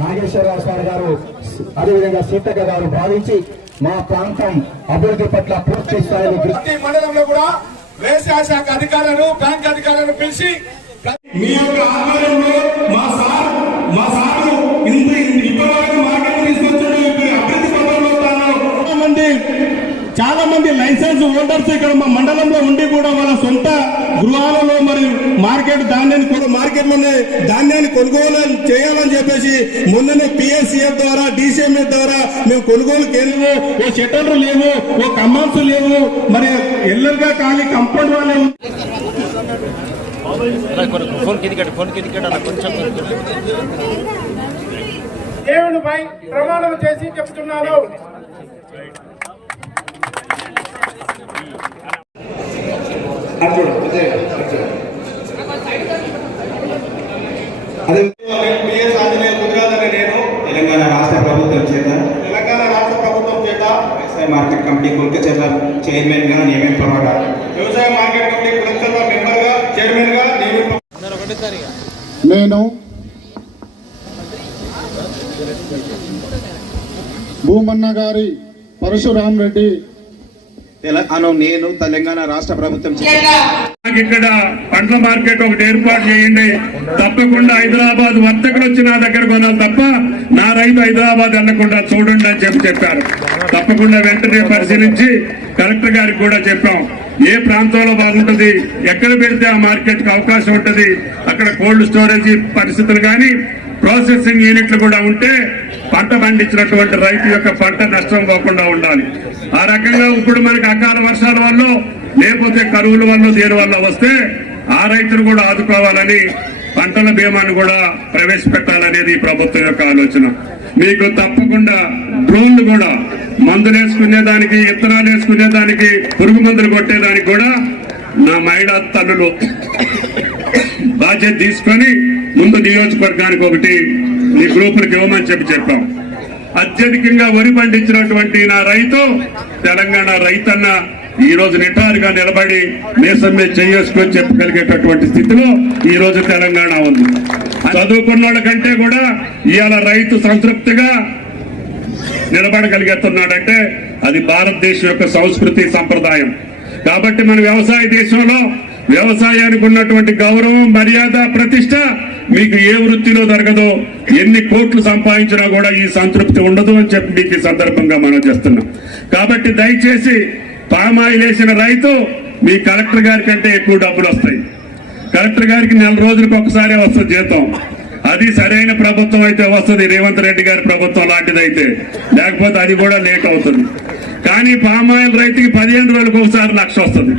Nageswararao sir గారు అదేవిధంగా సీతక్క గారు భావించి మా ప్రాంతం అభివృద్ధి పట్ల పూర్తి స్థాయిలో ప్రతి మండలంలో కూడా వ్యవసాయ శాఖ అధికారులను బ్యాంక్ అధికారులను పిలిచి మీ యొక్క ఆధ్వర్యంలో మా సార్ ఇప్పటివరకు మార్కెట్ తీసుకొచ్చిన అభివృద్ధి పథకంలో చాలా మంది లైసెన్స్ హోల్డర్స్ ఇక్కడ మా మండలంలో ఉండి కూడా వాళ్ళ సొంత గృహాలలో మరియు మార్కెట్లోనే ధాన్యాన్ని కొనుగోలు చేయాలని చెప్పేసి మొన్ననే పిఎస్సిఎఫ్ ద్వారా డిసిఎంఎఫ్ ద్వారా మేము కొనుగోలు కేంద్రంలో ఓ షట్టర్లు లేవు, ఓ కమాన్స్ లేవు, మరి ఎల్లరుగా ఖాళీ కంపౌండ్ వాళ్ళే దేవునిపై ప్రమాణం చేసి చెప్తున్నాను. తెలంగాణ రాష్ట్ర ప్రభుత్వం చేత వ్యవసాయ మార్కెట్ కమిటీ కులకచర్ల చైర్మన్ గా నియమింపబడ్డా. వ్యవసాయ మార్కెట్ కమిటీ కులకచర్ల మెంబర్ గా చైర్మన్ గా నేను భూమన్న గారి పరశురాం రెడ్డి నేను తెలంగాణ రాష్ట్ర ప్రభుత్వం ఇక్కడ పండ్ల మార్కెట్ ఒకటి ఏర్పాటు చేయండి. తప్పకుండా హైదరాబాద్ వర్తకులు వచ్చి నా దగ్గర కొనాలి తప్ప నా రైతు హైదరాబాద్ వెళ్లకుండా చూడండి అని చెప్పారు. తప్పకుండా వెంటనే పరిశీలించి కలెక్టర్ గారికి కూడా చెప్పాం. ఏ ప్రాంతంలో బాగుంటుంది, ఎక్కడ పెడితే ఆ మార్కెట్ కి అవకాశం ఉంటుంది, అక్కడ కోల్డ్ స్టోరేజ్ పరిస్థితులు కానీ ప్రాసెసింగ్ యూనిట్లు కూడా ఉంటే పంట పండించినటువంటి రైతు యొక్క పంట నష్టం పోకుండా ఉండాలి. ఆ రకంగా ఇప్పుడు మనకి అకాల వర్షాల వల్ల లేకపోతే కరువుల వల్ల దేని వల్ల వస్తే ఆ రైతును కూడా ఆదుకోవాలని పంటల బీమాను కూడా ప్రవేశపెట్టాలనేది ప్రభుత్వం యొక్క ఆలోచన. మీకు తప్పకుండా డ్రోన్లు కూడా మందులు వేసుకునేదానికి, ఇత్తనాలు వేసుకునేదానికి, పురుగు మందులు కొట్టేదానికి కూడా నా మహిళా తల్లులు బాధ్యత తీసుకొని ముందు నియోజకవర్గానికి ఒకటి నీ గ్రూపులకు ఇవ్వమని చెప్పాం. అత్యధికంగా వరి పండించినటువంటి నా రైతు తెలంగాణ రైతన్న ఈ రోజు నిటారుగా నిలబడి మీసం మీద చేసుకొని చెప్పగలిగేటటువంటి స్థితిలో ఈ రోజు తెలంగాణ ఉంది. చదువుకున్న వాళ్ళ కంటే కూడా ఇవాళ రైతు సంతృప్తిగా నిలబడగలిగేస్తున్నాడంటే అది భారతదేశం యొక్క సంస్కృతి సంప్రదాయం. కాబట్టి మన వ్యవసాయ దేశంలో వ్యవసాయానికి ఉన్నటువంటి గౌరవం, మర్యాద, ప్రతిష్ట మీకు ఏ వృత్తిలో జరగదో, ఎన్ని కోట్లు సంపాదించినా కూడా ఈ సంతృప్తి ఉండదు అని చెప్పి మీకు ఈ సందర్భంగా మనం చేస్తున్నాం. కాబట్టి దయచేసి పామాయిల్ వేసిన రైతు మీ కలెక్టర్ గారి కంటే ఎక్కువ డబ్బులు వస్తాయి. కలెక్టర్ గారికి 4 రోజులకు ఒకసారి వస్తుంది జీతం. అది సరైన ప్రభుత్వం అయితే వస్తుంది, రేవంత్ రెడ్డి గారి ప్రభుత్వం లాంటిదైతే, లేకపోతే అది కూడా లేట్ అవుతుంది. కానీ పామాయిల్ రైతుకి 15 రోజులకు ఒకసారి 1,00,000 వస్తుంది.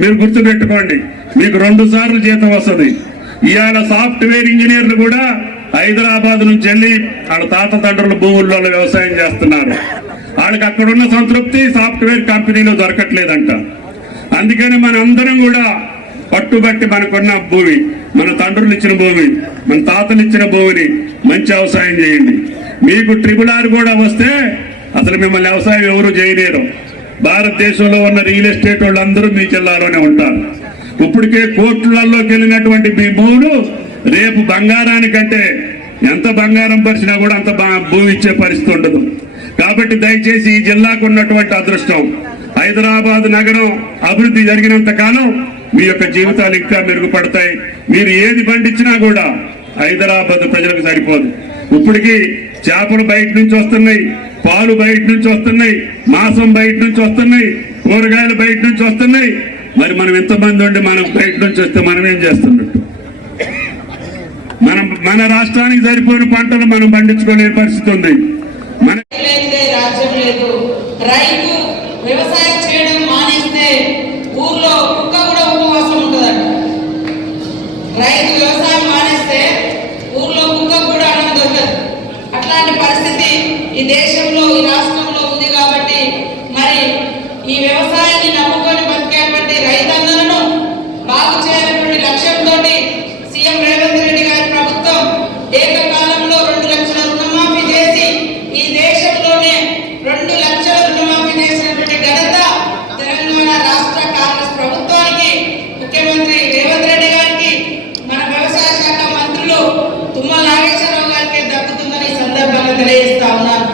మీరు గుర్తుపెట్టుకోండి, మీకు 2 సార్లు జీతం వస్తుంది. ఇవాళ సాఫ్ట్వేర్ ఇంజనీర్లు కూడా హైదరాబాద్ నుంచి వెళ్ళి వాళ్ళ తాత తండ్రుల భూముల్లో వ్యవసాయం చేస్తున్నారు. వాళ్ళకి అక్కడున్న సంతృప్తి సాఫ్ట్వేర్ కంపెనీలో దొరకట్లేదంట. అందుకని మన అందరం కూడా పట్టుబట్టి మనకున్న భూమి, మన తండ్రులు ఇచ్చిన భూమి, మన తాతలు ఇచ్చిన భూమిని మంచి వ్యవసాయం చేయండి. మీకు RRR కూడా వస్తే అసలు మిమ్మల్ని వ్యవసాయం ఎవరు చేయలేరు. భారతదేశంలో ఉన్న రియల్ ఎస్టేట్ వాళ్ళందరూ మీ జిల్లాలోనే ఉంటారు. ఇప్పటికే కోట్లలోకి వెళ్ళినటువంటి మీ భూములు రేపు బంగారానికంటే ఎంత బంగారం పరిచినా కూడా అంత భూమి ఇచ్చే పరిస్థితి ఉండదు. కాబట్టి దయచేసి ఈ జిల్లాకు ఉన్నటువంటి అదృష్టం, హైదరాబాద్ నగరం అభివృద్ధి జరిగినంత కాలం మీ యొక్క జీవితాలు ఇంకా మెరుగుపడతాయి. మీరు ఏది పండించినా కూడా హైదరాబాద్ ప్రజలకు సరిపోదు. ఇప్పటికీ చేపలు బయట నుంచి వస్తున్నాయి, పాలు బయట నుంచి వస్తున్నాయి, మాంసం బయట నుంచి వస్తున్నాయి, కూరగాయలు బయట నుంచి వస్తున్నాయి. మరి మనం ఎంతమంది ఉండి మనం బయట నుంచి వస్తే మనం ఏం చేస్తున్నట్టు? మన రాష్ట్రానికి సరిపోయిన పంటలు మనం పండించుకునే పరిస్థితి ఉంది. రాజ్యం లేదు. రైతు వ్యవసాయం చేయడం మానేస్తే ఊర్లో కుక్క కూడా ఉపవాసం ఉంటుందండి. రైతు వ్యవసాయం మానేస్తే ఊర్లో కుక్క కూడా అన్నం దొరకదు. అట్లాంటి పరిస్థితి ఈ దేశంలో, ఈ రాష్ట్రంలో ఉంది. కాబట్టి మరి ఈ వ్యవసాయాన్ని నమ్ముకొని బతికేటువంటి రైతన్నలను బాగు చేయాలనేటువంటి లక్ష్యంతో సీఎం రేవంత్ రెడ్డి గారి ప్రభుత్వం ఏకకాలంలో 2 లక్షల రుణమాఫీ చేసి ఈ దేశంలోనే 2 లక్షల రుణమాఫీ చేసినటువంటి ఘనత తెలంగాణ రాష్ట్ర తెలియజేస్తా ఉన్నారు.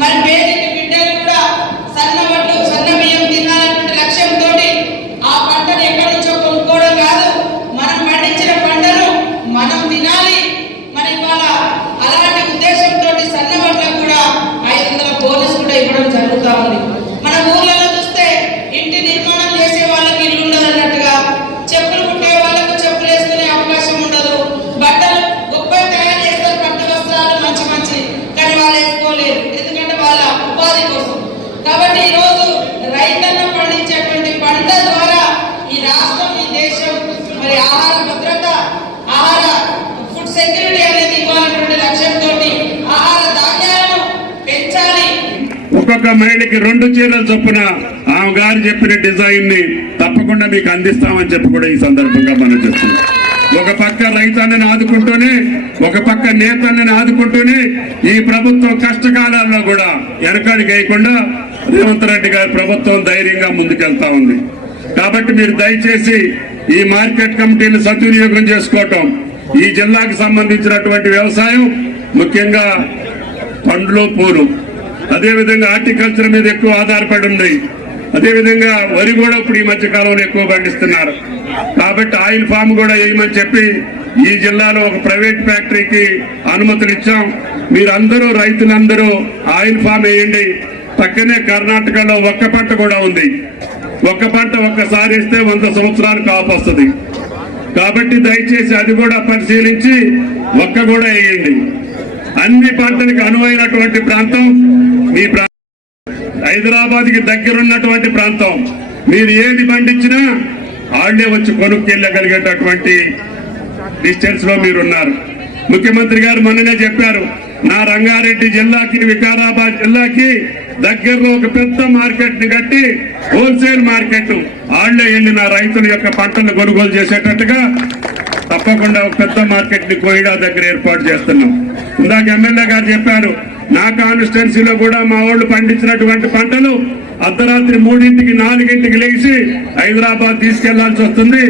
మరి పేదకి బిడ్డలు కూడా సన్న వడ్లు సన్న బియ్యం తినాలనే లక్ష్యంతో ఆ పంటను ఎక్కడి నుంచో కొనుక్కోవడం కాదు, మనం పండించిన పంటను మనం తినాలి. మరి ఇవాళ అలాంటి ఉద్దేశంతో సన్న వడ్లకు కూడా 500 బోనస్ కూడా ఇవ్వడం జరుగుతూ ఉంది. మన ఊర్లలో చూస్తే ఇంటి నిర్మాణం చేసే వాళ్ళకి ఇల్లు ఉండదు అన్నట్టుగా, చెప్పులు కుట్టే వాళ్ళకు చెప్పులు వేసుకునే అవకాశం ఉండదు, బట్టలు గొప్ప తయారు చేస్తారు, పట్టు వస్త్రాలు మంచి మంచి, కానీ వాళ్ళు వేసుకోలేరు ఎందుకంటే వాళ్ళ ఉపాధి కోసం. కాబట్టి ఈ రోజు రైతన్న పండించేటువంటి పంట ద్వారా ఈ రాష్ట్రం ఈ దేశం మరి ఆహార భద్రత, ఆహార ఫుడ్ సెక్యూరిటీ అనేది ఇవ్వాలన్నటువంటి లక్ష్యంతో ఆహార ధాన్యాలను పెంచాలి. ఒక్కొక్క మహిళకి 2 చీరలు చొప్పున ఆమె గారు చెప్పిన డిజైన్ ని తప్పకుండా మీకు అందిస్తామని చెప్పి కూడా ఈ సందర్భంగా మనం చెప్తున్నాం. ఒక పక్క రైతాన్ని ఆదుకుంటూనే, ఒక పక్క నేతన్నని ఆదుకుంటూనే ఈ ప్రభుత్వం కష్టకాలాల్లో కూడా వెనకాడికి వేయకుండా రేవంత్ రెడ్డి గారి ప్రభుత్వం ధైర్యంగా ముందుకెళ్తా ఉంది. కాబట్టి మీరు దయచేసి ఈ మార్కెట్ కమిటీని సద్వినియోగం చేసుకోవటం, ఈ జిల్లాకు సంబంధించినటువంటి వ్యవసాయం ముఖ్యంగా పండ్లు పూలు, అదేవిధంగా హార్టికల్చర్ మీద ఎక్కువ ఆధారపడి ఉంది. అదేవిధంగా వరి కూడా ఇప్పుడు ఈ మధ్య కాలంలో ఎక్కువ పండిస్తున్నారు. కాబట్టి ఆయిల్ ఫామ్ కూడా వేయమని చెప్పి ఈ జిల్లాలో ఒక ప్రైవేట్ ఫ్యాక్టరీకి అనుమతులు ఇచ్చాం. మీరందరూ రైతులందరూ ఆయిల్ ఫామ్ వేయండి. పక్కనే కర్ణాటకలో ఒక్క పంట కూడా ఉంది. ఒక్క పంట ఒక్కసారి వేస్తే 100 సంవత్సరాలు కాపు వస్తుంది. కాబట్టి దయచేసి అది కూడా పరిశీలించి ఒక్క కూడా వేయండి. అన్ని పంటలకు అనువైనటువంటి ప్రాంతం మీ హైదరాబాద్ కి దగ్గరున్నటువంటి ప్రాంతం. మీరు ఏది పండించినా ఆళ్లే వచ్చి కొనుక్కెళ్ళగలిగేటటువంటి డిస్టెన్స్ లో మీరున్నారు. ముఖ్యమంత్రి గారు మొన్ననే చెప్పారు, నా రంగారెడ్డి జిల్లాకి, వికారాబాద్ జిల్లాకి దగ్గరలో ఒక పెద్ద మార్కెట్ ని కట్టి హోల్సేల్ మార్కెట్ ఆళ్లే వెళ్ళి నా రైతుల యొక్క పంటలను కొనుగోలు చేసేటట్టుగా తప్పకుండా ఒక పెద్ద మార్కెట్ ని కోయిడా దగ్గర ఏర్పాటు చేస్తున్నాం. ఇందాక ఎమ్మెల్యే గారు చెప్పారు, నా కాన్స్టిట్యున్సీలో కూడా మా వాళ్ళు పండించినటువంటి పంటలు అర్ధరాత్రి 3ంటికి 4ంటికి లేచి హైదరాబాద్ తీసుకెళ్లాల్సి వస్తుంది.